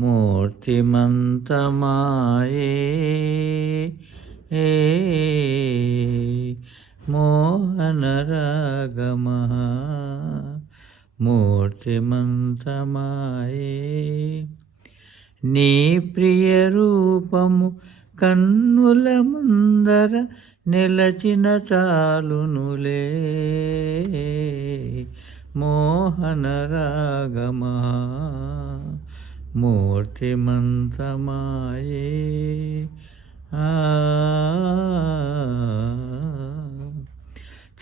మూర్తిమంతమాయే. ఏ మూర్తిమంతమాయే. నీ ప్రియ రూపము కన్నుల ముందర నిలచిన చాలునులే. మోహన రాగమా మూర్తిమంతమాయే. ఆ.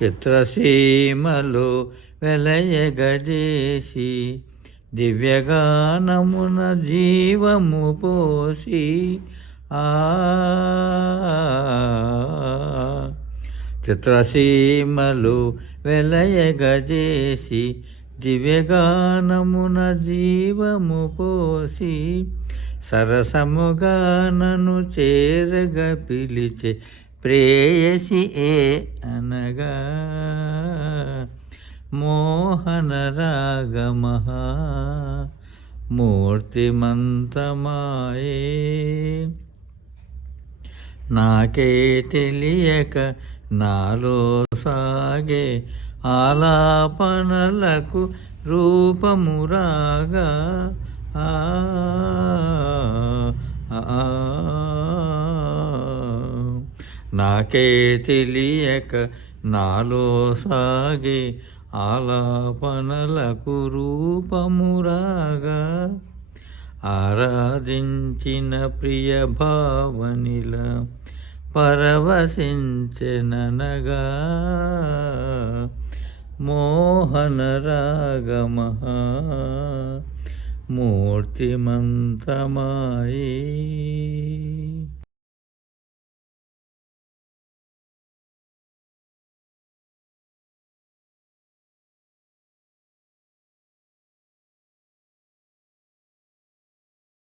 చిత్రసీమలో వెలయగజేసి దివ్యగానమున జీవము పోసి ఆ. చిత్రసీమలు వెలయగజేసి దివ్యగానమున జీవము పోసి సరసముగానను చేరగ పిలిచే ప్రేయసి ఏ అనగా. మోహన రాగమహా మూర్తిమంతమాయే. నాకే తెలియక నాలో సాగే ఆలాపనలకు రూపమురాగా ఆ ఆ, నాకే తెలియక నాలో సాగే ఆలాపనలకు రూపమురాగా ఆరాధించిన ప్రియ భావనిల పరవశించెననగా. मोहनरागमः मूर्तिमन्तमायि।